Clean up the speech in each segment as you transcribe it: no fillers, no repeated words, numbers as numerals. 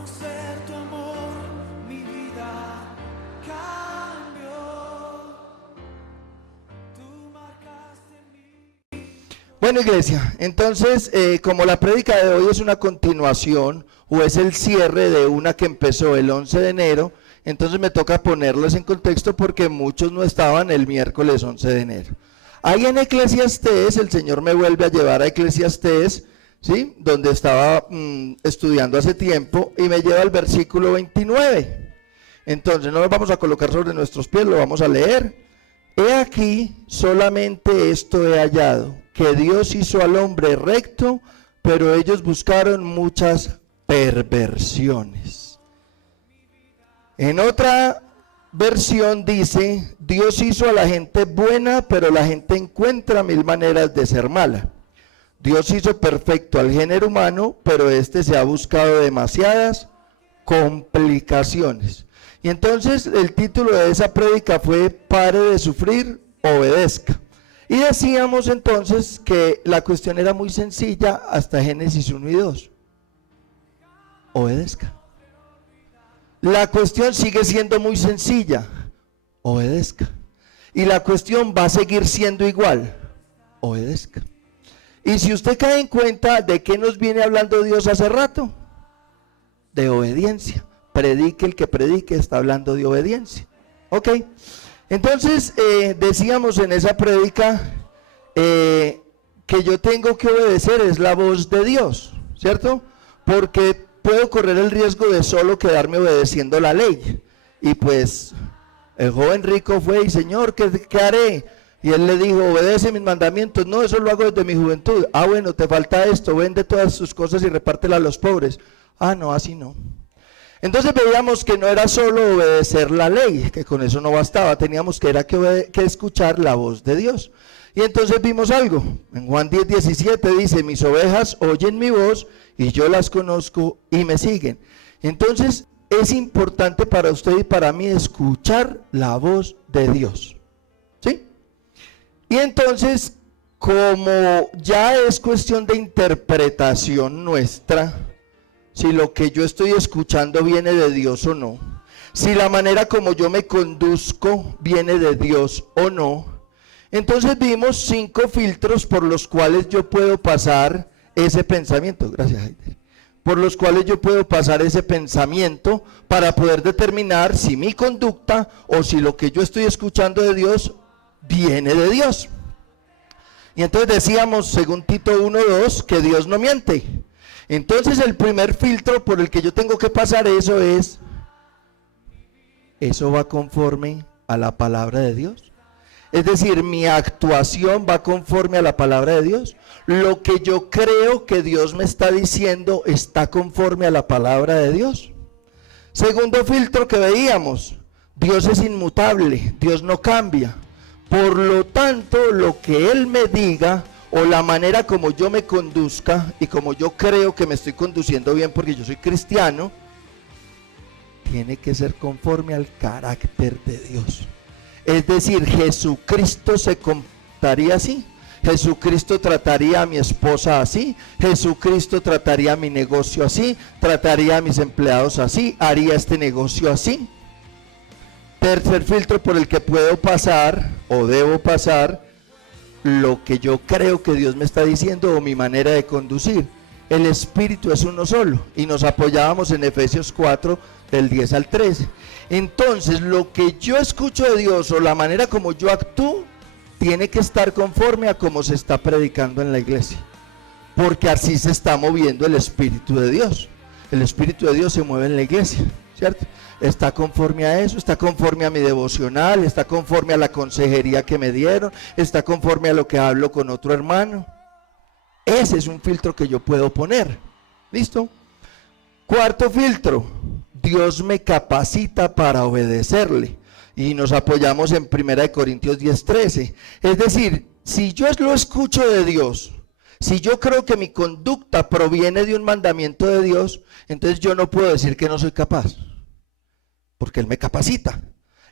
conocer tu amor, mi vida cambió. Tú marcaste mi... Bueno, iglesia, entonces como la prédica de hoy es una continuación o es el cierre de una que empezó el 11 de enero, entonces me toca ponerlos en contexto porque muchos no estaban el miércoles 11 de enero. Ahí en Eclesiastés, el Señor me vuelve a llevar a Eclesiastés, ¿sí? Donde estaba estudiando hace tiempo, y me lleva al versículo 29. Entonces no nos vamos a colocar sobre nuestros pies, lo vamos a leer. He aquí, solamente esto he hallado, que Dios hizo al hombre recto, pero ellos buscaron muchas perversiones. En otra versión dice, Dios hizo a la gente buena, pero la gente encuentra mil maneras de ser mala. Dios hizo perfecto al género humano, pero este se ha buscado demasiadas complicaciones. Y entonces el título de esa prédica fue Pare de sufrir, obedezca. Y decíamos entonces que la cuestión era muy sencilla hasta Génesis 1 y 2. Obedezca. La cuestión sigue siendo muy sencilla. Obedezca. Y la cuestión va a seguir siendo igual. Obedezca. Y si usted cae en cuenta de qué nos viene hablando Dios hace rato, de obediencia. Predique el que predique, está hablando de obediencia. Ok. Entonces decíamos en esa prédica que yo tengo que obedecer es la voz de Dios, ¿cierto? Porque puedo correr el riesgo de solo quedarme obedeciendo la ley. Y pues el joven rico fue y Señor, ¿qué haré? Y él le dijo, obedece mis mandamientos. No, eso lo hago desde mi juventud. Ah, bueno, te falta esto, vende todas tus cosas y repártela a los pobres. Ah, no, así no. Entonces veíamos que no era solo obedecer la ley, que con eso no bastaba, teníamos que escuchar la voz de Dios. Y entonces vimos algo, en Juan 10:17 dice, mis ovejas oyen mi voz y yo las conozco y me siguen. Entonces es importante para usted y para mí escuchar la voz de Dios, ¿sí? Y entonces, como ya es cuestión de interpretación nuestra, si lo que yo estoy escuchando viene de Dios o no, si la manera como yo me conduzco viene de Dios o no, entonces vimos 5 filtros por los cuales yo puedo pasar ese pensamiento, gracias Heider, por los cuales yo puedo pasar ese pensamiento para poder determinar si mi conducta o si lo que yo estoy escuchando de Dios viene de Dios. Y entonces decíamos, según Tito 1:2, que Dios no miente. Entonces el primer filtro por el que yo tengo que pasar eso va conforme a la palabra de Dios. Es decir, mi actuación va conforme a la palabra de Dios. Lo que yo creo que Dios me está diciendo está conforme a la palabra de Dios. Segundo filtro que veíamos, Dios es inmutable, Dios no cambia. Por lo tanto, lo que Él me diga o la manera como yo me conduzca y como yo creo que me estoy conduciendo bien porque yo soy cristiano, tiene que ser conforme al carácter de Dios. Es decir, Jesucristo se comportaría así, Jesucristo trataría a mi esposa así, Jesucristo trataría a mi negocio así, trataría a mis empleados así, haría este negocio así. Tercer filtro por el que puedo pasar o debo pasar lo que yo creo que Dios me está diciendo o mi manera de conducir. El Espíritu es uno solo y nos apoyábamos en Efesios 4 del 10 al 13. Entonces lo que yo escucho de Dios o la manera como yo actúo tiene que estar conforme a cómo se está predicando en la iglesia, porque así se está moviendo el Espíritu de Dios. El Espíritu de Dios se mueve en la iglesia, ¿cierto? Está conforme a eso, está conforme a mi devocional, está conforme a la consejería que me dieron, está conforme a lo que hablo con otro hermano. Ese es un filtro que yo puedo poner. ¿Listo? Cuarto filtro, Dios me capacita para obedecerle. Y nos apoyamos en 1 Corintios 10:13. Es decir, si yo lo escucho de Dios, si yo creo que mi conducta proviene de un mandamiento de Dios, entonces yo no puedo decir que no soy capaz, porque Él me capacita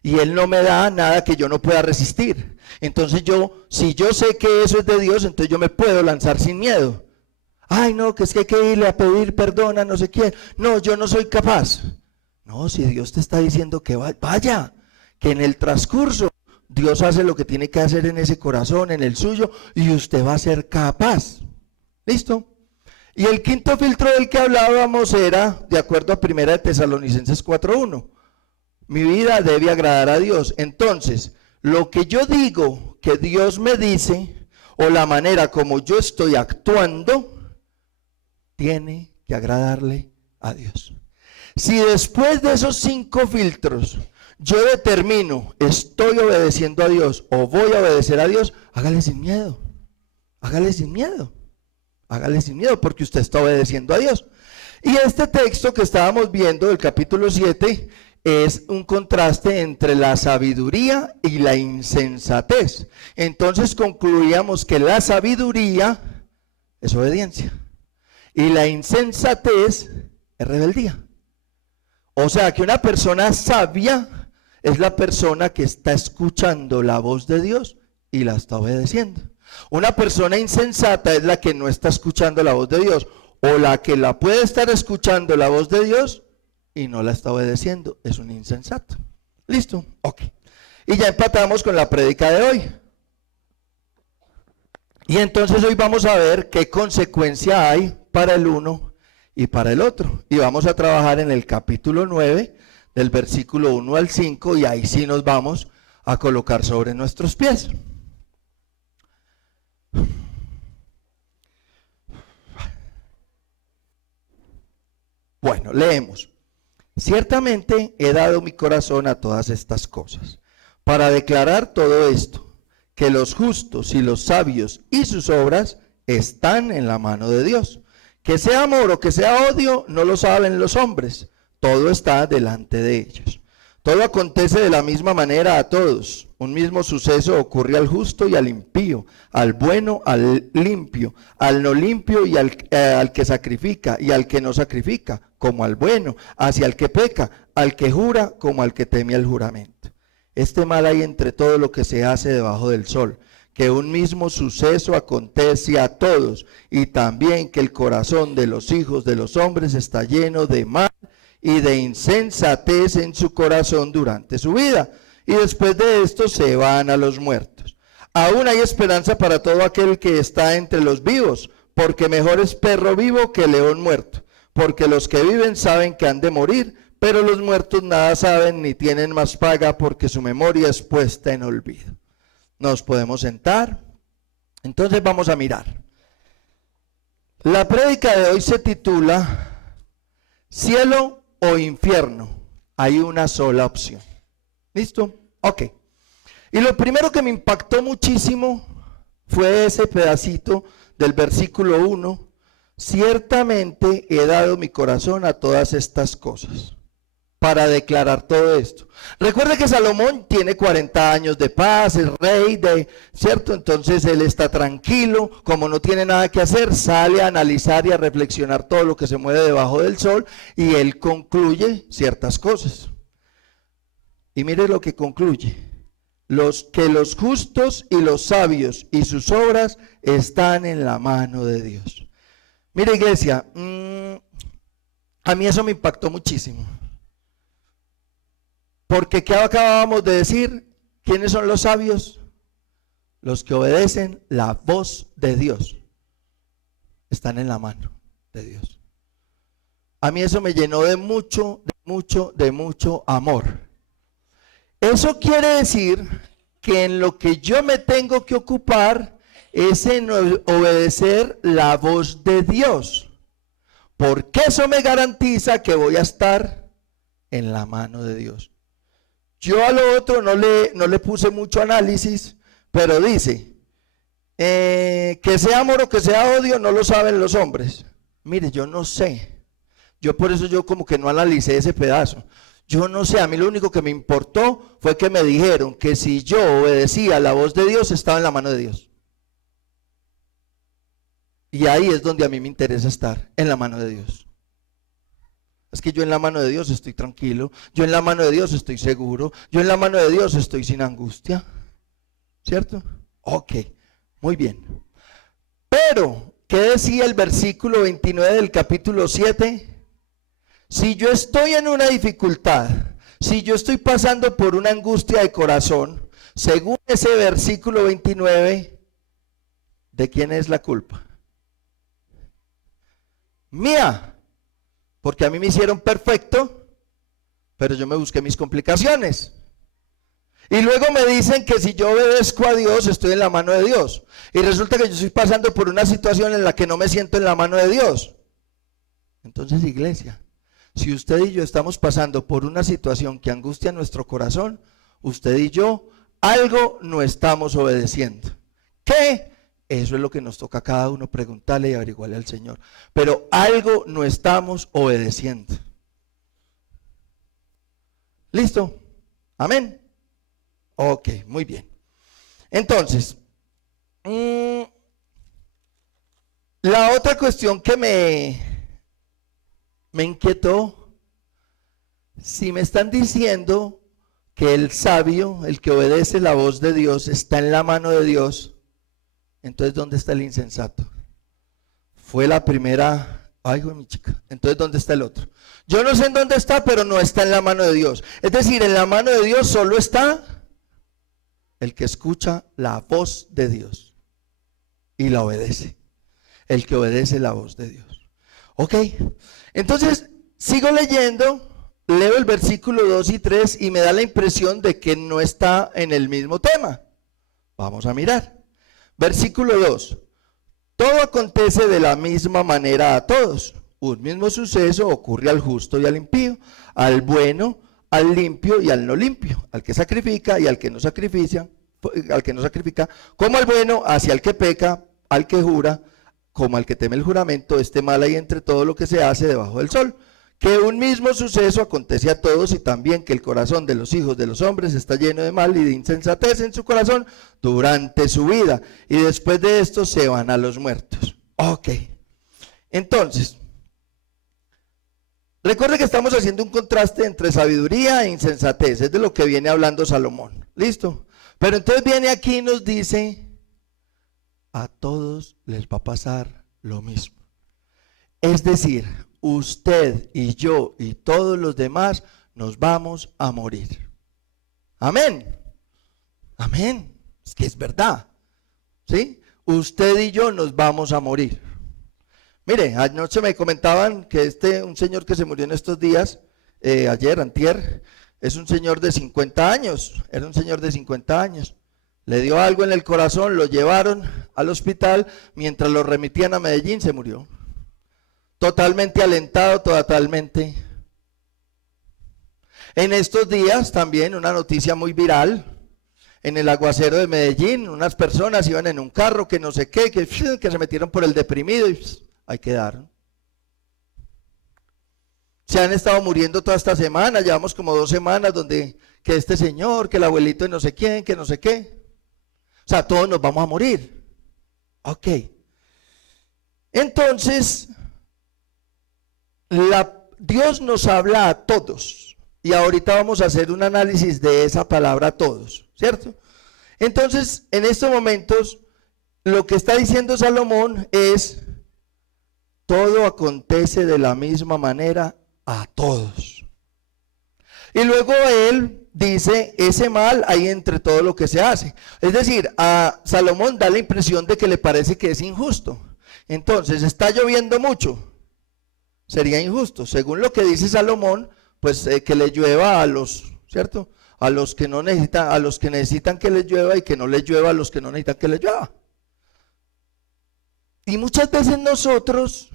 y Él no me da nada que yo no pueda resistir. Entonces si yo sé que eso es de Dios, entonces yo me puedo lanzar sin miedo. Ay, no, que es que hay que irle a pedir perdón a no sé quién. No, yo no soy capaz. No, si Dios te está diciendo que vaya, que en el transcurso Dios hace lo que tiene que hacer en ese corazón, en el suyo, y usted va a ser capaz. ¿Listo? Y el quinto filtro del que hablábamos era, de acuerdo a 1 de Tesalonicenses 4:1, mi vida debe agradar a Dios. Entonces, lo que yo digo que Dios me dice, o la manera como yo estoy actuando, tiene que agradarle a Dios. Si después de esos 5 filtros yo determino, estoy obedeciendo a Dios o voy a obedecer a Dios, hágale sin miedo, hágale sin miedo, hágale sin miedo, porque usted está obedeciendo a Dios. Y este texto que estábamos viendo del capítulo 7 es un contraste entre la sabiduría y la insensatez. Entonces concluíamos que la sabiduría es obediencia y la insensatez es rebeldía. O sea que una persona sabia es la persona que está escuchando la voz de Dios y la está obedeciendo. Una persona insensata es la que no está escuchando la voz de Dios, o la que la puede estar escuchando la voz de Dios y no la está obedeciendo. Es un insensato. ¿Listo? Ok. Y ya empatamos con la prédica de hoy. Y entonces hoy vamos a ver qué consecuencia hay para el uno y para el otro. Y vamos a trabajar en el capítulo 9, del versículo 1 al 5, y ahí sí nos vamos a colocar sobre nuestros pies. Bueno, leemos. Ciertamente he dado mi corazón a todas estas cosas, para declarar todo esto, que los justos y los sabios y sus obras están en la mano de Dios. Que sea amor o que sea odio, no lo saben los hombres, todo está delante de ellos. Todo acontece de la misma manera a todos. Un mismo suceso ocurre al justo y al impío, al bueno, al limpio, al no limpio y al que sacrifica y al que no sacrifica, como al bueno, hacia el que peca, al que jura como al que teme al juramento. Este mal hay entre todo lo que se hace debajo del sol, que un mismo suceso acontece a todos, y también que el corazón de los hijos de los hombres está lleno de mal y de insensatez en su corazón durante su vida, y después de esto se van a los muertos. Aún hay esperanza para todo aquel que está entre los vivos, porque mejor es perro vivo que león muerto, porque los que viven saben que han de morir, pero los muertos nada saben ni tienen más paga, porque su memoria es puesta en olvido. Nos podemos sentar. Entonces vamos a mirar. La prédica de hoy se titula Cielo o infierno. Hay una sola opción. ¿Listo? Ok. Y lo primero que me impactó muchísimo fue ese pedacito del versículo 1. Ciertamente he dado mi corazón a todas estas cosas, para declarar todo esto. Recuerde que Salomón tiene 40 años de paz, es rey, ¿cierto? Entonces él está tranquilo, como no tiene nada que hacer, sale a analizar y a reflexionar todo lo que se mueve debajo del sol, y él concluye ciertas cosas. Y mire lo que concluye: que los justos y los sabios y sus obras están en la mano de Dios. Mire, iglesia, a mí eso me impactó muchísimo. Porque ¿qué acabábamos de decir? ¿Quiénes son los sabios? Los que obedecen la voz de Dios. Están en la mano de Dios. A mí eso me llenó de mucho amor. Eso quiere decir que en lo que yo me tengo que ocupar es en obedecer la voz de Dios. Porque eso me garantiza que voy a estar en la mano de Dios. Yo a lo otro no le puse mucho análisis, pero dice, que sea amor o que sea odio, no lo saben los hombres. Mire, yo no sé. Por eso yo como que no analicé ese pedazo. Yo no sé, a mí lo único que me importó fue que me dijeron que si yo obedecía la voz de Dios, estaba en la mano de Dios. Y ahí es donde a mí me interesa estar, en la mano de Dios. Es que yo en la mano de Dios estoy tranquilo, yo en la mano de Dios estoy seguro, yo en la mano de Dios estoy sin angustia, ¿cierto? Ok, muy bien. Pero ¿Qué decía el versículo 29 del capítulo 7? Si yo estoy en una dificultad, si yo estoy pasando por una angustia de corazón, según ese versículo 29, ¿de quién es la culpa? Mía, porque a mí me hicieron perfecto, pero yo me busqué mis complicaciones. Y luego me dicen que si yo obedezco a Dios, estoy en la mano de Dios. Y resulta que yo estoy pasando por una situación en la que no me siento en la mano de Dios. Entonces, iglesia, si usted y yo estamos pasando por una situación que angustia nuestro corazón, usted y yo algo no estamos obedeciendo. ¿Qué? Eso es lo que nos toca a cada uno preguntarle y averiguarle al Señor. Pero algo no estamos obedeciendo. ¿Listo? Amén. Ok, muy bien. Entonces, la otra cuestión que me inquietó, si me están diciendo que el sabio, el que obedece la voz de Dios, está en la mano de Dios, entonces ¿dónde está el insensato? Fue la primera, ay, mi chica, entonces ¿dónde está el otro? Yo no sé en dónde está, pero no está en la mano de Dios. Es decir, en la mano de Dios solo está el que escucha la voz de Dios y la obedece. El que obedece la voz de Dios. Ok, entonces sigo leyendo, leo el versículo 2 y 3 y me da la impresión de que no está en el mismo tema. Vamos a mirar. Versículo 2. Todo acontece de la misma manera a todos. Un mismo suceso ocurre al justo y al impío, al bueno, al limpio y al no limpio, al que sacrifica y al que no sacrifica, como al bueno, hacia el que peca, al que jura, como al que teme el juramento. Este mal hay entre todo lo que se hace debajo del sol. Que un mismo suceso acontece a todos, y también que el corazón de los hijos de los hombres está lleno de mal y de insensatez en su corazón durante su vida, y después de esto se van a los muertos. Ok, entonces, recuerde que estamos haciendo un contraste entre sabiduría e insensatez, es de lo que viene hablando Salomón. ¿Listo? Pero entonces viene aquí y nos dice, a todos les va a pasar lo mismo. Es decir, usted y yo y todos los demás nos vamos a morir. Amén. Amén. Es que es verdad. ¿Sí? Usted y yo nos vamos a morir. Mire, anoche me comentaban que un señor que se murió en estos días, ayer, antier, es un señor de 50 años. Era un señor de 50 años. Le dio algo en el corazón, lo llevaron al hospital, mientras lo remitían a Medellín se murió. Totalmente alentado, totalmente. En estos días también una noticia muy viral, en el aguacero de Medellín, unas personas iban en un carro que no sé qué, que se metieron por el deprimido y ahí quedaron. Se han estado muriendo toda esta semana, llevamos como 2 semanas donde que este señor, que el abuelito de no sé quién, que no sé qué. O sea, todos nos vamos a morir. Ok. Entonces, Dios nos habla a todos. Y ahorita vamos a hacer un análisis de esa palabra todos, ¿cierto? Entonces, en estos momentos, lo que está diciendo Salomón es, todo acontece de la misma manera a todos. Y luego él dice, ese mal hay entre todo lo que se hace. Es decir, a Salomón da la impresión de que le parece que es injusto. Entonces, está lloviendo mucho, sería injusto. Según lo que dice Salomón, pues que le llueva a los, ¿cierto? A los que no necesitan, a los que necesitan que les llueva, y que no les llueva a los que no necesitan que les llueva. Y muchas veces nosotros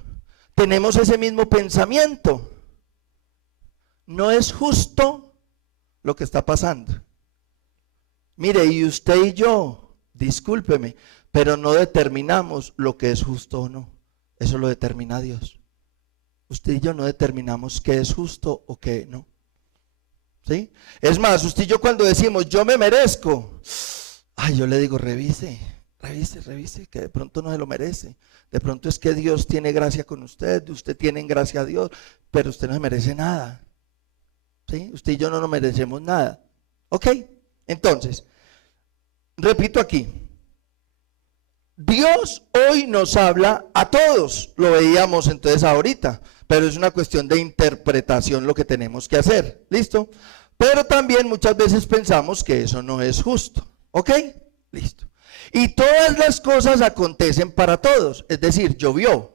tenemos ese mismo pensamiento. No es justo lo que está pasando. Mire, y usted y yo, discúlpeme, pero no determinamos lo que es justo o no. Eso lo determina Dios. Usted y yo no determinamos qué es justo o qué no. ¿Sí? Es más, usted y yo cuando decimos yo me merezco, ay, yo le digo revise, que de pronto no se lo merece. De pronto es que Dios tiene gracia con usted tiene gracia a Dios, pero usted no se merece nada. ¿Sí? Usted y yo no nos merecemos nada. ¿Ok? Entonces, repito aquí. Dios hoy nos habla a todos, lo veíamos entonces ahorita, pero es una cuestión de interpretación lo que tenemos que hacer, ¿listo? Pero también muchas veces pensamos que eso no es justo, ¿ok? Listo. Y todas las cosas acontecen para todos, es decir, llovió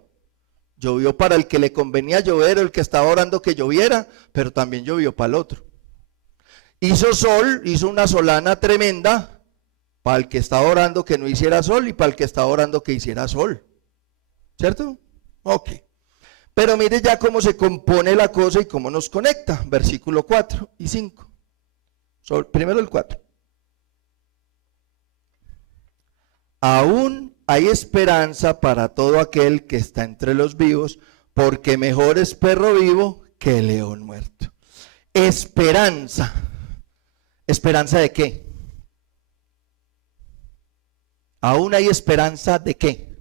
para el que le convenía llover, el que estaba orando que lloviera, pero también llovió para el otro. Hizo sol, hizo una solana tremenda, para el que estaba orando que no hiciera sol y para el que estaba orando que hiciera sol. ¿Cierto? Ok. Pero mire ya cómo se compone la cosa y cómo nos conecta. Versículo 4 y 5. Primero el 4. Aún hay esperanza para todo aquel que está entre los vivos, porque mejor es perro vivo que león muerto. Esperanza. ¿Esperanza de qué? Aún hay esperanza de qué.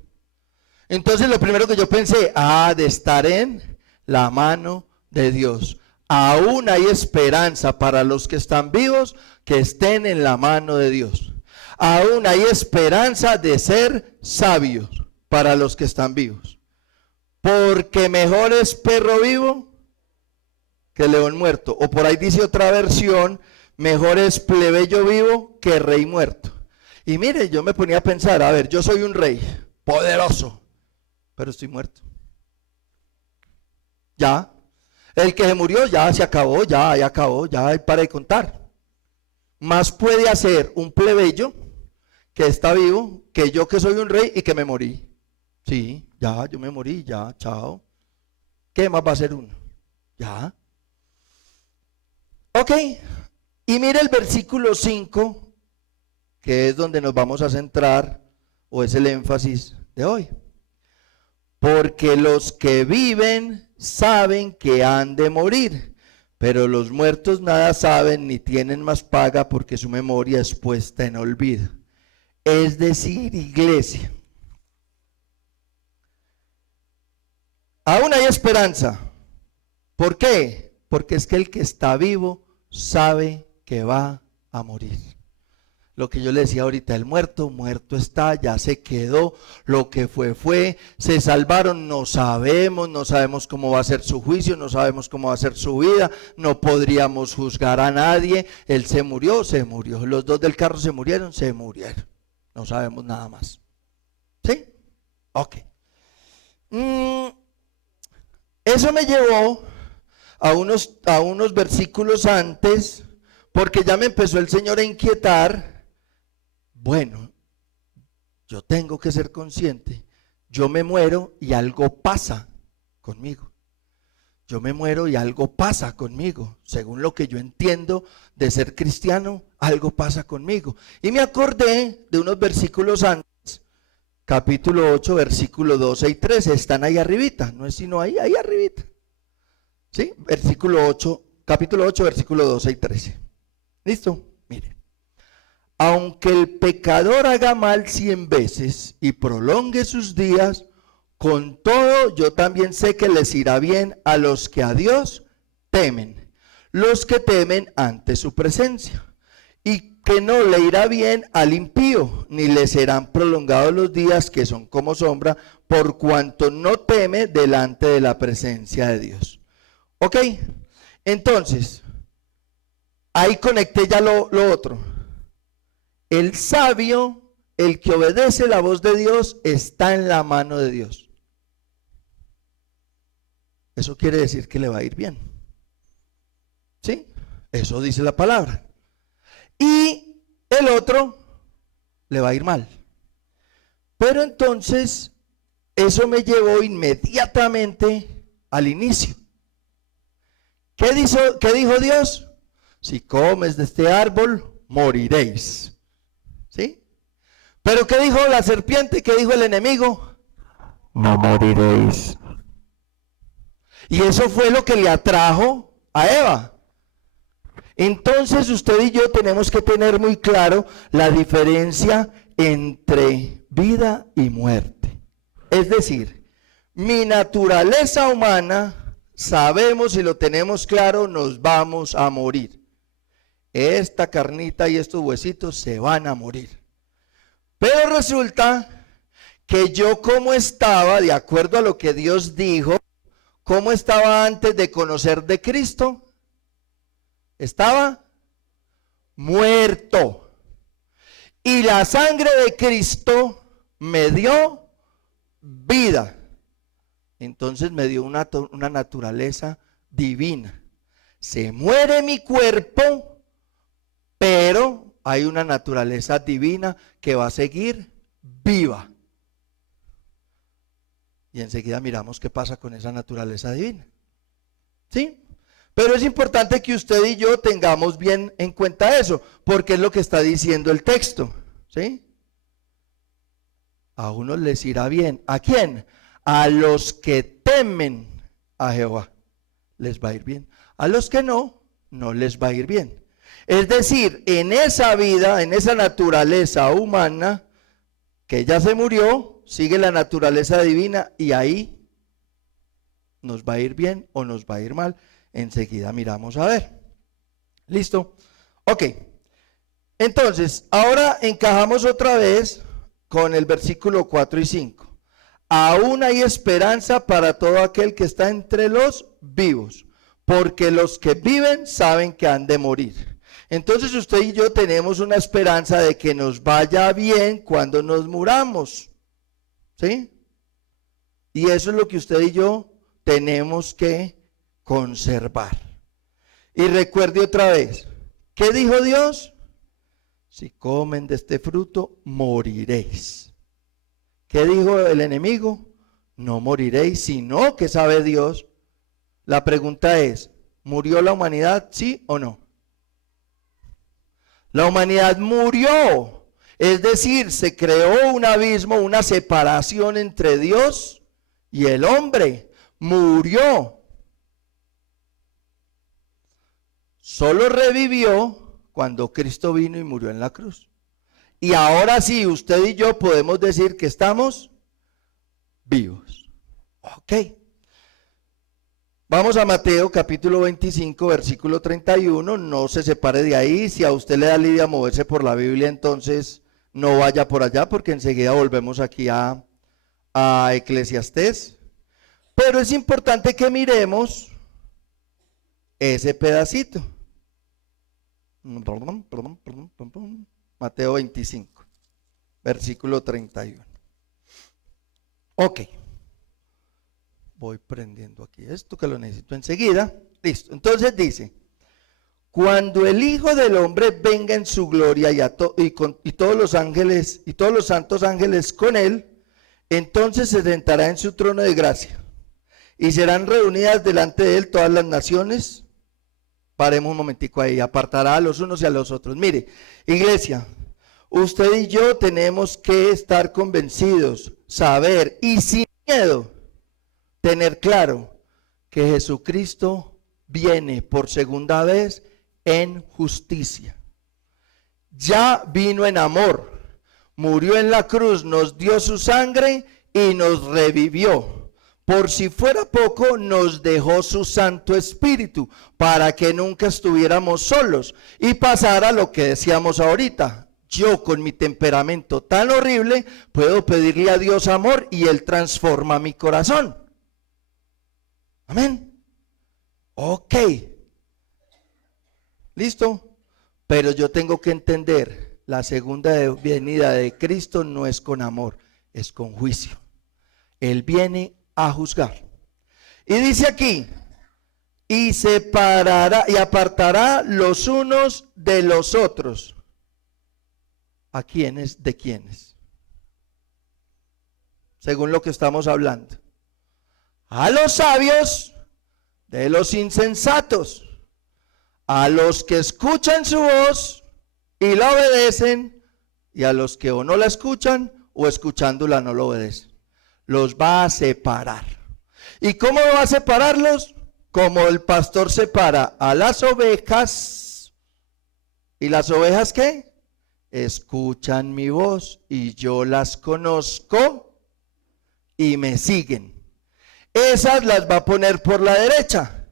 Entonces lo primero que yo pensé, de estar en la mano de Dios. Aún hay esperanza para los que están vivos que estén en la mano de Dios. Aún hay esperanza de ser sabios para los que están vivos. Porque mejor es perro vivo que león muerto. O por ahí dice otra versión, mejor es plebeyo vivo que rey muerto. Y mire, yo me ponía a pensar, a ver, yo soy un rey poderoso, pero estoy muerto. Ya, el que se murió ya se acabó, ya acabó, ya para de contar. Más puede hacer un plebeyo que está vivo que yo que soy un rey y que me morí. Sí, ya, yo me morí, ya, chao. ¿Qué más va a hacer uno? Ya. Ok, y mire el versículo 5. Que es donde nos vamos a centrar, o es el énfasis de hoy. Porque los que viven saben que han de morir, pero los muertos nada saben ni tienen más paga porque su memoria es puesta en olvido. Es decir, iglesia, aún hay esperanza. ¿Por qué? Porque es que el que está vivo sabe que va a morir. Lo que yo le decía ahorita, el muerto está, ya se quedó, lo que fue, se salvaron, no sabemos cómo va a ser su juicio, no sabemos cómo va a ser su vida, no podríamos juzgar a nadie, él se murió, los dos del carro se murieron, no sabemos nada más. ¿Sí? Ok. Eso me llevó a unos versículos antes, porque ya me empezó el Señor a inquietar. Bueno, yo tengo que ser consciente, yo me muero y algo pasa conmigo. Yo me muero y algo pasa conmigo. Según lo que yo entiendo de ser cristiano, algo pasa conmigo. Y me acordé de unos versículos antes, capítulo 8, versículo 12 y 13, están ahí arribita, no es sino ahí arribita. ¿Sí? Capítulo 8, versículo 12 y 13. ¿Listo? Mire. Aunque el pecador haga mal 100 veces y prolongue sus días, con todo yo también sé que les irá bien a los que a Dios temen, los que temen ante su presencia, y que no le irá bien al impío, ni le serán prolongados los días que son como sombra, por cuanto no teme delante de la presencia de Dios. Ok, entonces, ahí conecté ya lo otro. El sabio, el que obedece la voz de Dios, está en la mano de Dios. Eso quiere decir que le va a ir bien. ¿Sí? Eso dice la palabra. Y el otro le va a ir mal. Pero entonces, eso me llevó inmediatamente al inicio. ¿Qué dijo Dios? Si comes de este árbol, moriréis. ¿Sí? Pero ¿qué dijo la serpiente? ¿Qué dijo el enemigo? No moriréis. Y eso fue lo que le atrajo a Eva. Entonces usted y yo tenemos que tener muy claro la diferencia entre vida y muerte. Es decir, mi naturaleza humana, sabemos y lo tenemos claro, nos vamos a morir. Esta carnita y estos huesitos se van a morir. Pero resulta que yo como estaba, de acuerdo a lo que Dios dijo, cómo estaba antes de conocer de Cristo. Estaba muerto. Y la sangre de Cristo me dio vida. Entonces me dio una naturaleza divina. Se muere mi cuerpo, pero hay una naturaleza divina que va a seguir viva. Y enseguida miramos qué pasa con esa naturaleza divina. ¿Sí? Pero es importante que usted y yo tengamos bien en cuenta eso, porque es lo que está diciendo el texto. ¿Sí? A unos les irá bien. ¿A quién? A los que temen a Jehová les va a ir bien. A los que no, no les va a ir bien. Es decir, en esa vida, en esa naturaleza humana, que ya se murió, sigue la naturaleza divina y ahí nos va a ir bien o nos va a ir mal. Enseguida miramos a ver. ¿Listo? Ok. Entonces, ahora encajamos otra vez con el versículo 4 y 5. Aún hay esperanza para todo aquel que está entre los vivos, porque los que viven saben que han de morir. Entonces usted y yo tenemos una esperanza de que nos vaya bien cuando nos muramos. ¿Sí? Y eso es lo que usted y yo tenemos que conservar. Y recuerde otra vez, ¿qué dijo Dios? Si comen de este fruto, moriréis. ¿Qué dijo el enemigo? No moriréis, sino que sabe Dios. La pregunta es, ¿murió la humanidad, sí o no? La humanidad murió, es decir, se creó un abismo, una separación entre Dios y el hombre. Murió. Solo revivió cuando Cristo vino y murió en la cruz. Y ahora sí, usted y yo podemos decir que estamos vivos. Ok. Vamos a Mateo capítulo 25, versículo 31. No se separe de ahí. Si a usted le da lidia moverse por la Biblia, entonces no vaya por allá, porque enseguida volvemos aquí a Eclesiastés. Pero es importante que miremos ese pedacito. Mateo 25, versículo 31. Ok. Voy prendiendo aquí esto que lo necesito enseguida. Listo. Entonces dice, cuando el Hijo del Hombre venga en su gloria y todos los ángeles y todos los santos ángeles con él, entonces se sentará en su trono de gracia y serán reunidas delante de él todas las naciones. Paremos un momentico ahí, apartará a los unos y a los otros. Mire, iglesia, usted y yo tenemos que estar convencidos, saber y sin miedo, tener claro que Jesucristo viene por segunda vez en justicia. Ya vino en amor, murió en la cruz, nos dio su sangre y nos revivió. Por si fuera poco, nos dejó su Santo Espíritu para que nunca estuviéramos solos y pasara lo que decíamos ahorita. Yo con mi temperamento tan horrible puedo pedirle a Dios amor y Él transforma mi corazón. Amén. Ok. ¿Listo? Pero yo tengo que entender, la segunda venida de Cristo no es con amor, es con juicio. Él viene a juzgar. Y dice aquí, y separará y apartará los unos de los otros. ¿A quiénes? ¿De quiénes? Según lo que estamos hablando. A los sabios de los insensatos, a los que escuchan su voz y la obedecen, y a los que o no la escuchan o escuchándola no lo obedecen. Los va a separar. ¿Y cómo va a separarlos? Como el pastor separa a las ovejas. ¿Y las ovejas qué? Escuchan mi voz y yo las conozco y me siguen. Esas las va a poner por la derecha.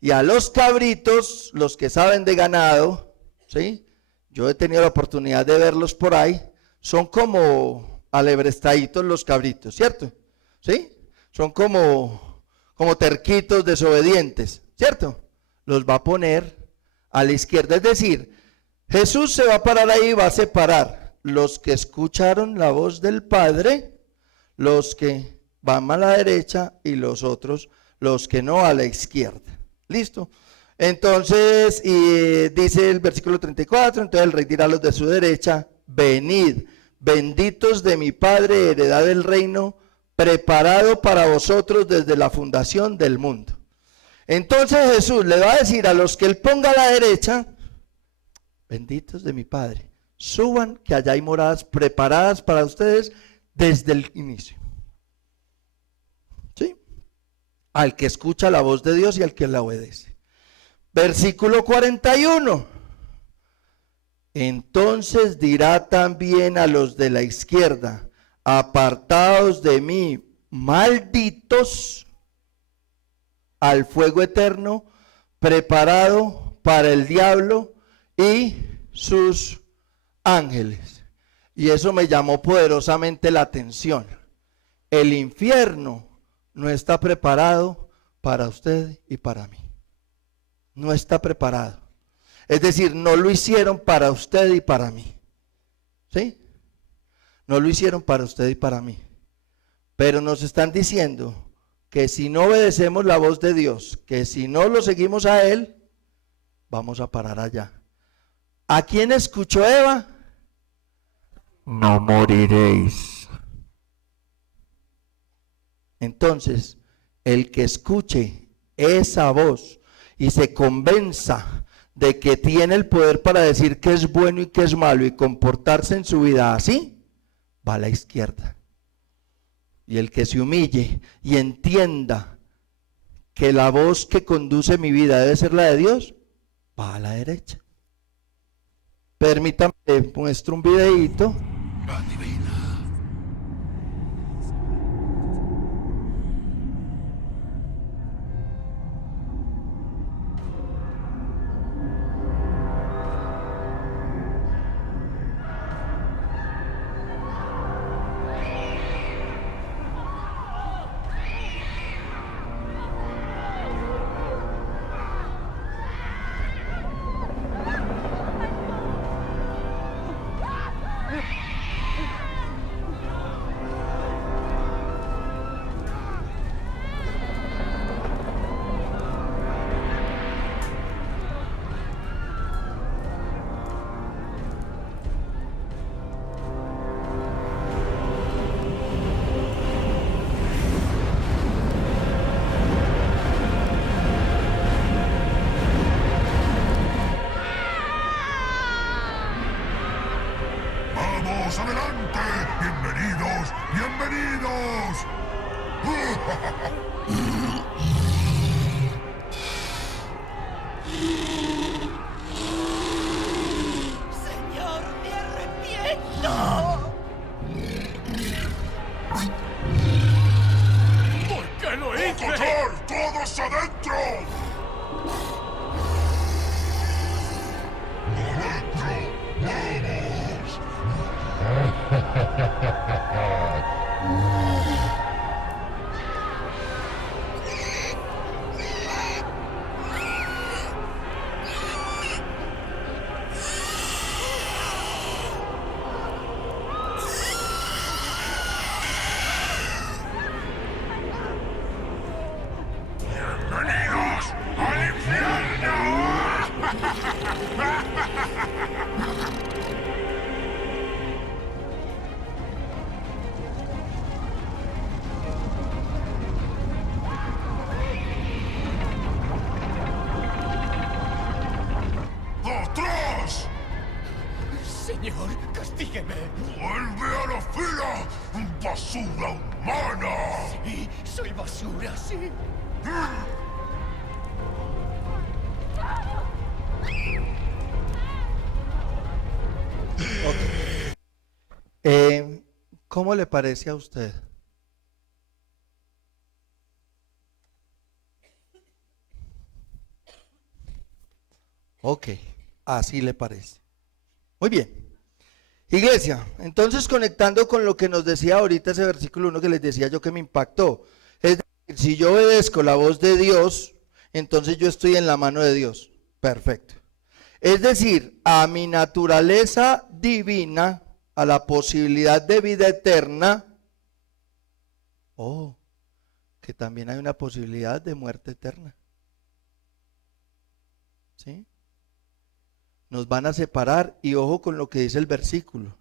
Y a los cabritos, los que saben de ganado, ¿sí? Yo he tenido la oportunidad de verlos por ahí, son como alebrestaditos los cabritos, ¿cierto? ¿Sí? Son como terquitos desobedientes, ¿cierto? Los va a poner a la izquierda, es decir, Jesús se va a parar ahí y va a separar los que escucharon la voz del Padre, los que van a la derecha y los otros, los que no, a la izquierda. ¿Listo? Entonces, dice el versículo 34, entonces el rey dirá a los de su derecha, venid, benditos de mi Padre, heredad del reino, preparado para vosotros desde la fundación del mundo. Entonces Jesús le va a decir a los que él ponga a la derecha, benditos de mi Padre, suban que allá hay moradas preparadas para ustedes desde el inicio. ¿Sí? Al que escucha la voz de Dios y al que la obedece. Versículo 41. Entonces dirá también a los de la izquierda, apartaos de mí, malditos, al fuego eterno, preparado para el diablo y sus ángeles. Y eso me llamó poderosamente la atención. El infierno no está preparado para usted y para mí. No está preparado. Es decir, no lo hicieron para usted y para mí. ¿Sí? No lo hicieron para usted y para mí. Pero nos están diciendo que si no obedecemos la voz de Dios, que si no lo seguimos a Él, vamos a parar allá. ¿A quién escuchó Eva? No moriréis. Entonces, el que escuche esa voz y se convenza de que tiene el poder para decir que es bueno y que es malo y comportarse en su vida así, va a la izquierda. Y el que se humille y entienda que la voz que conduce mi vida debe ser la de Dios, va a la derecha. Permítame, muestro un videíto. ¡Vamos, adelante! ¡Bienvenidos! ¡Bienvenidos! Señor, me arrepiento. ¿Por qué lo hice? ¡Control! ¡Todos adentro! ¡Bienvenidos al infierno! ¡Atrás! Señor, castígueme. ¡Vuelve a la fila! ¡Basura humana! Sí, soy basura, sí. ¿Cómo le parece a usted? Ok, así le parece. Muy bien. Iglesia, entonces conectando con lo que nos decía ahorita ese versículo 1 que les decía yo que me impactó. Es decir, si yo obedezco la voz de Dios, entonces yo estoy en la mano de Dios. Perfecto. Es decir, a mi naturaleza divina, a la posibilidad de vida eterna, que también hay una posibilidad de muerte eterna. ¿Sí? Nos van a separar y ojo con lo que dice el versículo.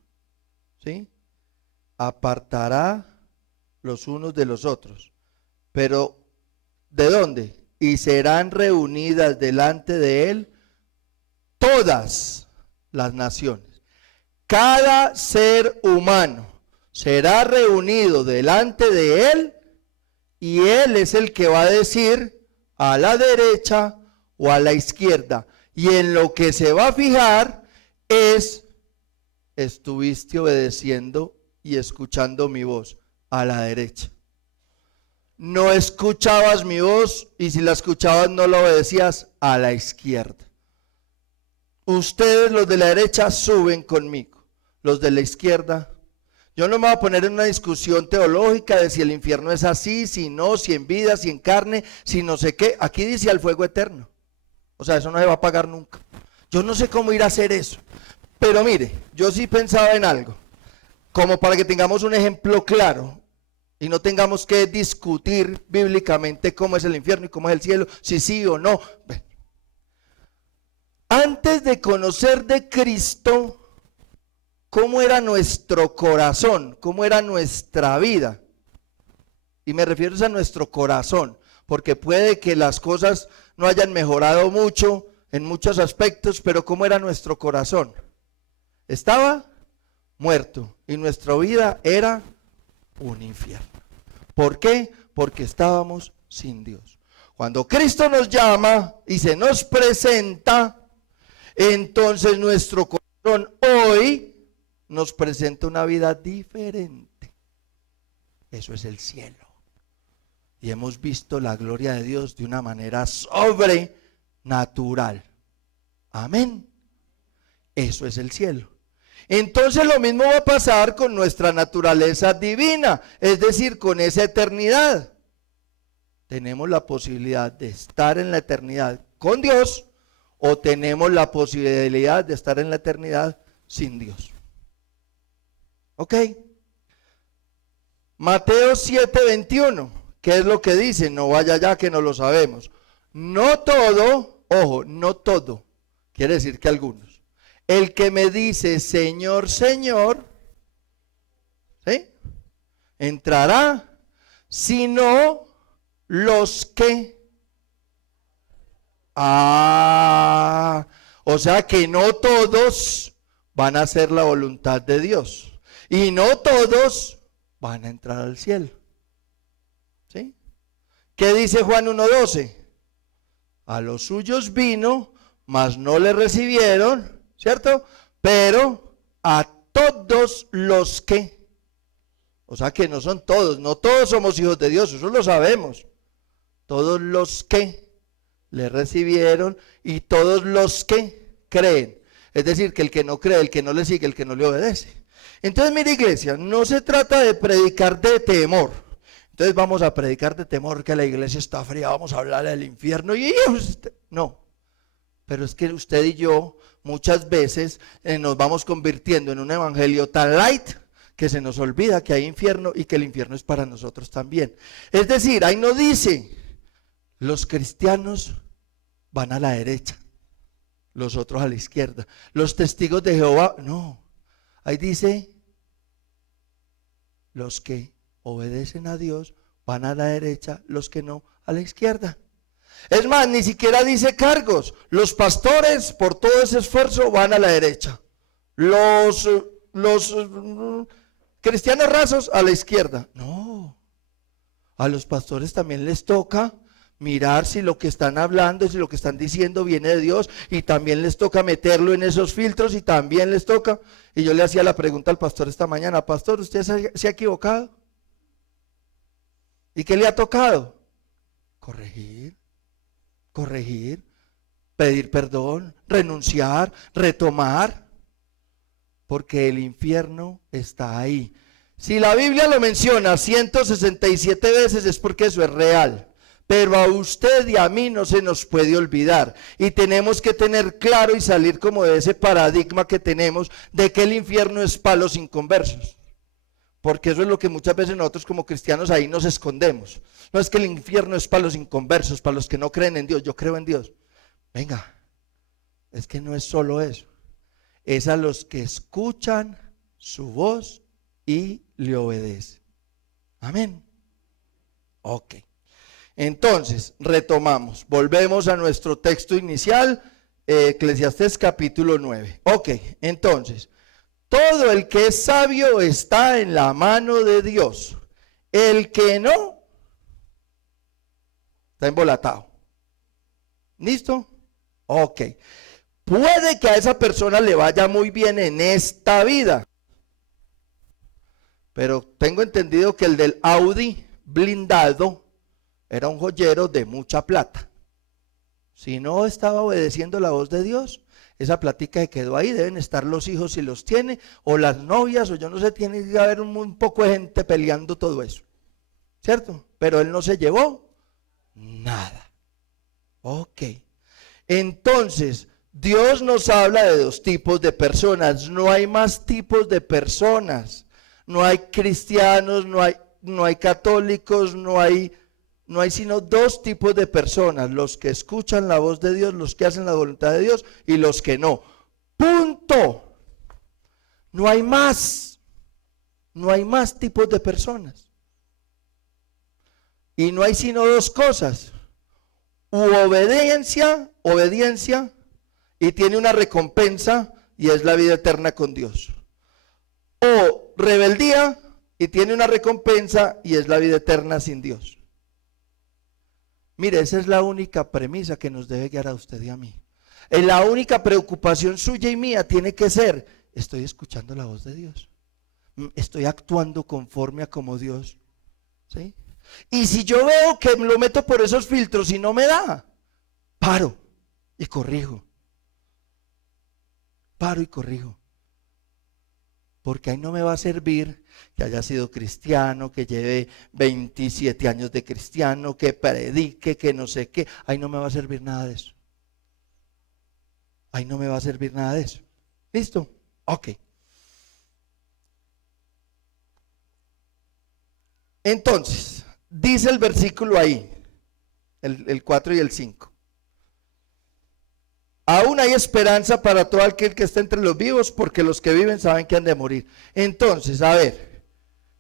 ¿Sí? Apartará los unos de los otros. Pero, ¿de dónde? Y serán reunidas delante de él todas las naciones. Cada ser humano será reunido delante de él y él es el que va a decir a la derecha o a la izquierda. Y en lo que se va a fijar es, estuviste obedeciendo y escuchando mi voz a la derecha. No escuchabas mi voz y si la escuchabas no la obedecías a la izquierda. Ustedes los de la derecha suben conmigo, los de la izquierda. Yo no me voy a poner en una discusión teológica de si el infierno es así, si no, si en vida, si en carne, si no sé qué. Aquí dice al fuego eterno. O sea, eso no se va a apagar nunca. Yo no sé cómo ir a hacer eso. Pero mire, yo sí pensaba en algo, como para que tengamos un ejemplo claro y no tengamos que discutir bíblicamente cómo es el infierno y cómo es el cielo, si sí o no. Antes de conocer de Cristo, ¿cómo era nuestro corazón? ¿Cómo era nuestra vida? Y me refiero a nuestro corazón, porque puede que las cosas no hayan mejorado mucho en muchos aspectos, pero ¿cómo era nuestro corazón? Estaba muerto y nuestra vida era un infierno. ¿Por qué? Porque estábamos sin Dios. Cuando Cristo nos llama y se nos presenta, entonces nuestro corazón hoy nos presenta una vida diferente. Eso es el cielo. Y hemos visto la gloria de Dios de una manera sobrenatural. Amén. Eso es el cielo. Entonces lo mismo va a pasar con nuestra naturaleza divina, es decir, con esa eternidad. Tenemos la posibilidad de estar en la eternidad con Dios o tenemos la posibilidad de estar en la eternidad sin Dios. ¿Ok? Mateo 7:21, ¿qué es lo que dice? No vaya ya que no lo sabemos. No todo, ojo, no todo, quiere decir que algunos. El que me dice Señor, Señor, ¿sí? Entrará, sino los que... o sea que no todos van a hacer la voluntad de Dios. Y no todos van a entrar al cielo. ¿Sí? ¿Qué dice Juan 1:12? A los suyos vino, mas no le recibieron, ¿cierto? Pero a todos los que, o sea que no son todos, no todos somos hijos de Dios, eso lo sabemos. Todos los que le recibieron y todos los que creen. Es decir, que el que no cree, el que no le sigue, el que no le obedece. Entonces, mire iglesia, no se trata de predicar de temor. Entonces vamos a predicar de temor, que la iglesia está fría, vamos a hablar del infierno. No, pero es que usted y yo muchas veces nos vamos convirtiendo en un evangelio tan light que se nos olvida que hay infierno y que el infierno es para nosotros también. Es decir, ahí no dice, los cristianos van a la derecha, los otros a la izquierda. Los testigos de Jehová, no. Ahí dice, los que obedecen a Dios van a la derecha, los que no a la izquierda. Es más, ni siquiera dice cargos. Los pastores, por todo ese esfuerzo, van a la derecha. Los cristianos rasos a la izquierda. No. A los pastores también les toca mirar si lo que están hablando, si lo que están diciendo viene de Dios, y también les toca meterlo en esos filtros y también les toca. Y yo le hacía la pregunta al pastor esta mañana: pastor, ¿usted se ha equivocado? ¿Y qué le ha tocado? Corregir, pedir perdón, renunciar, retomar. porque el infierno está ahí. Si la Biblia lo menciona 167 veces es porque eso es real. Pero a usted y a mí no se nos puede olvidar. Y tenemos que tener claro y salir como de ese paradigma que tenemos de que el infierno es para los inconversos. Porque eso es lo que muchas veces nosotros como cristianos ahí nos escondemos. No es que el infierno es para los inconversos, para los que no creen en Dios. Yo creo en Dios. Venga, es que no es solo eso. Es a los que escuchan su voz y le obedecen. Amén. Ok. Entonces, retomamos. Volvemos a nuestro texto inicial, Eclesiastés capítulo 9. Ok, entonces, todo el que es sabio está en la mano de Dios. El que no, está embolatado. ¿Listo? Ok. Puede que a esa persona le vaya muy bien en esta vida. Pero tengo entendido que el del Audi blindado era un joyero de mucha plata. Si no estaba obedeciendo la voz de Dios, esa plática se quedó ahí. Deben estar los hijos si los tiene, o las novias, o yo no sé, tiene que haber un poco de gente peleando todo eso, ¿cierto? Pero él no se llevó nada. Ok. Entonces, Dios nos habla de dos tipos de personas. No hay más tipos de personas. No hay cristianos, no hay católicos, no hay sino dos tipos de personas: los que escuchan la voz de Dios, los que hacen la voluntad de Dios, y los que no. Punto. No hay más tipos de personas. Y no hay sino dos cosas: obediencia, y tiene una recompensa, y es la vida eterna con Dios. O rebeldía, y tiene una recompensa, y es la vida eterna sin Dios. Mire, esa es la única premisa que nos debe guiar a usted y a mí. La única preocupación suya y mía tiene que ser: estoy escuchando la voz de Dios, estoy actuando conforme a como Dios, ¿sí? Y si yo veo que lo meto por esos filtros y no me da, paro y corrijo. Porque ahí no me va a servir que haya sido cristiano, que lleve 27 años de cristiano, que predique, que no sé qué. Ahí no me va a servir nada de eso. ¿Listo? Ok. Entonces, dice el versículo ahí, el 4 y el 5. Aún hay esperanza para todo aquel que está entre los vivos, porque los que viven saben que han de morir. Entonces, a ver,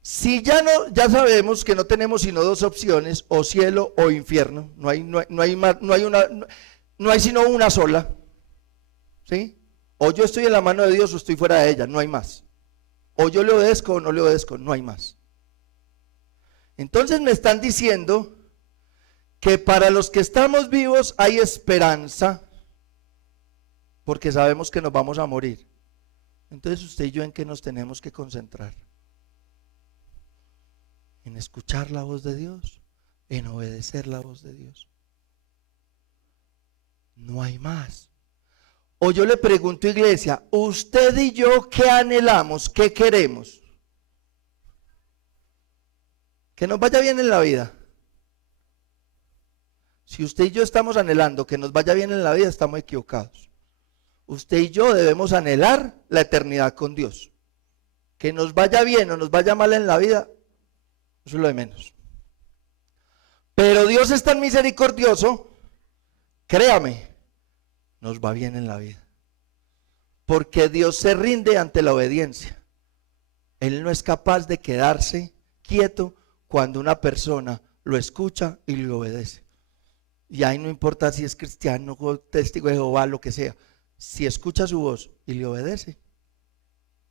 si ya sabemos que no tenemos sino dos opciones: o cielo o infierno. No hay sino una sola, ¿sí? O yo estoy en la mano de Dios o estoy fuera de ella, no hay más. O yo le obedezco o no le obedezco, no hay más. Entonces me están diciendo que para los que estamos vivos hay esperanza, porque sabemos que nos vamos a morir. Entonces usted y yo, ¿en qué nos tenemos que concentrar? En escuchar la voz de Dios, en obedecer la voz de Dios. No hay más. O yo le pregunto, iglesia, usted y yo, ¿qué anhelamos? ¿Qué queremos? Que nos vaya bien en la vida. Si usted y yo estamos anhelando que nos vaya bien en la vida, estamos equivocados. Usted y yo debemos anhelar la eternidad con Dios. Que nos vaya bien o nos vaya mal en la vida, eso es lo de menos. Pero Dios es tan misericordioso, créame, nos va bien en la vida. Porque Dios se rinde ante la obediencia. Él no es capaz de quedarse quieto cuando una persona lo escucha y le obedece. Y ahí no importa si es cristiano, testigo de Jehová, lo que sea. Si escucha su voz y le obedece,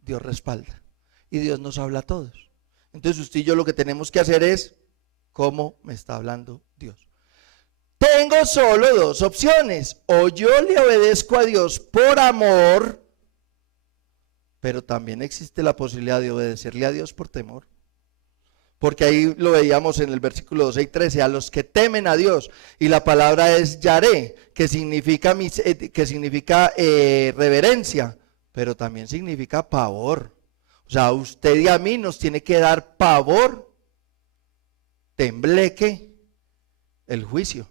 Dios respalda. Y Dios nos habla a todos. Entonces usted y yo lo que tenemos que hacer es: ¿cómo me está hablando Dios? Tengo solo dos opciones: o yo le obedezco a Dios por amor, pero también existe la posibilidad de obedecerle a Dios por temor. Porque ahí lo veíamos en el versículo 12 y 13, a los que temen a Dios. Y la palabra es yaré, que significa reverencia, pero también significa pavor. O sea, a usted y a mí nos tiene que dar pavor, tembleque, el juicio.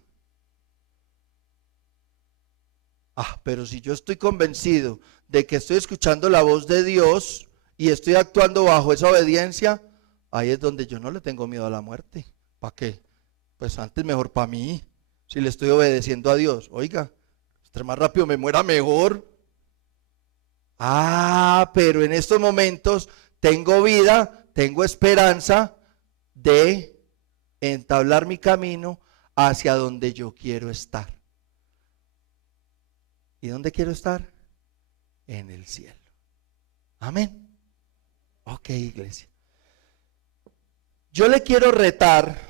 Pero si yo estoy convencido de que estoy escuchando la voz de Dios y estoy actuando bajo esa obediencia, ahí es donde yo no le tengo miedo a la muerte. ¿Para qué? Pues antes mejor para mí, si le estoy obedeciendo a Dios. Oiga, entre más rápido me muera mejor. Pero en estos momentos tengo vida, tengo esperanza de entablar mi camino hacia donde yo quiero estar. ¿Y dónde quiero estar? En el cielo. Amén. Ok, iglesia. Yo le quiero retar,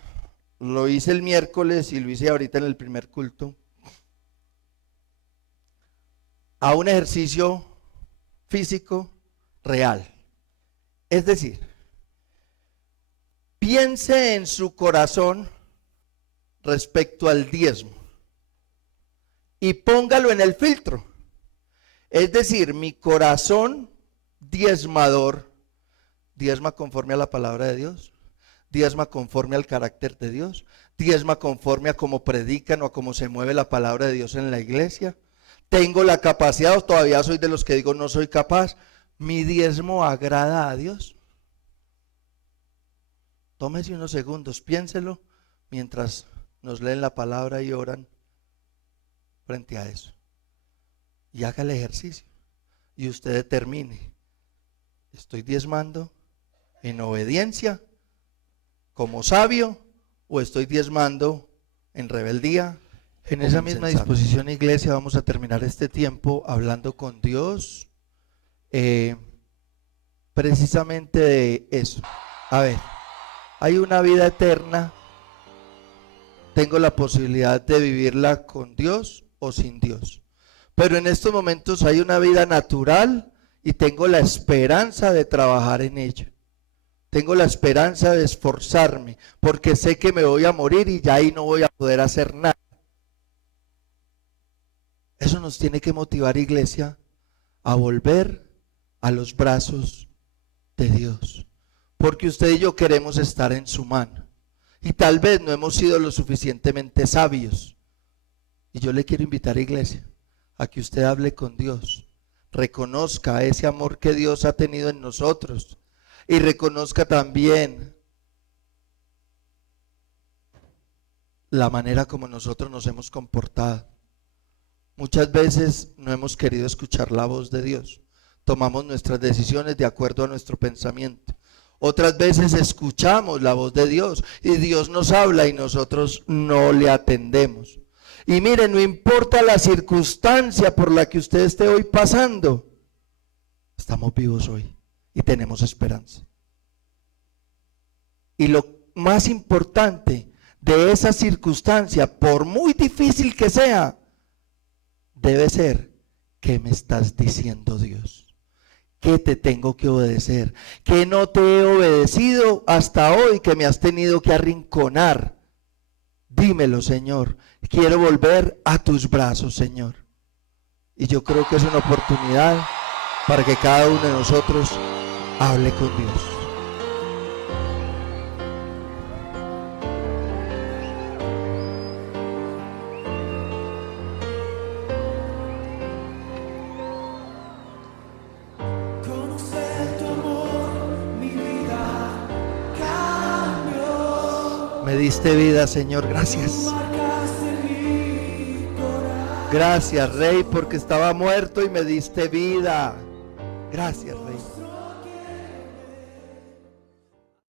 lo hice el miércoles y lo hice ahorita en el primer culto, a un ejercicio físico real. Es decir, piense en su corazón respecto al diezmo y póngalo en el filtro. Es decir, mi corazón diezmador, diezma conforme a la palabra de Dios, diezma conforme al carácter de Dios, diezma conforme a cómo predican o a cómo se mueve la palabra de Dios en la iglesia. Tengo la capacidad, o todavía soy de los que digo no soy capaz. ¿Mi diezmo agrada a Dios? Tómese unos segundos, piénselo mientras nos leen la palabra y oran frente a eso. Y haga el ejercicio y usted determine, ¿estoy diezmando en obediencia como sabio o estoy diezmando en rebeldía? En esa misma disposición, iglesia, vamos a terminar este tiempo hablando con Dios precisamente de eso. A ver, hay una vida eterna, tengo la posibilidad de vivirla con Dios o sin Dios, pero en estos momentos hay una vida natural y tengo la esperanza de trabajar en ella. Tengo la esperanza de esforzarme porque sé que me voy a morir y ya ahí no voy a poder hacer nada. Eso nos tiene que motivar, iglesia, a volver a los brazos de Dios, porque usted y yo queremos estar en su mano y tal vez no hemos sido lo suficientemente sabios. Y yo le quiero invitar, iglesia, a que usted hable con Dios, reconozca ese amor que Dios ha tenido en nosotros y reconozca también la manera como nosotros nos hemos comportado. Muchas veces no hemos querido escuchar la voz de Dios. Tomamos nuestras decisiones de acuerdo a nuestro pensamiento. Otras veces escuchamos la voz de Dios y Dios nos habla y nosotros no le atendemos. Y mire, no importa la circunstancia por la que usted esté hoy pasando, estamos vivos hoy y tenemos esperanza. Y lo más importante de esa circunstancia, por muy difícil que sea, debe ser, ¿qué me estás diciendo, Dios? ¿Qué te tengo que obedecer? ¿Qué no te he obedecido hasta hoy que me has tenido que arrinconar? Dímelo, Señor. Quiero volver a tus brazos, Señor. Y yo creo que es una oportunidad para que cada uno de nosotros hable con Dios. Me diste vida, Señor, gracias. Gracias, Rey, porque estaba muerto y me diste vida. Gracias, Rey.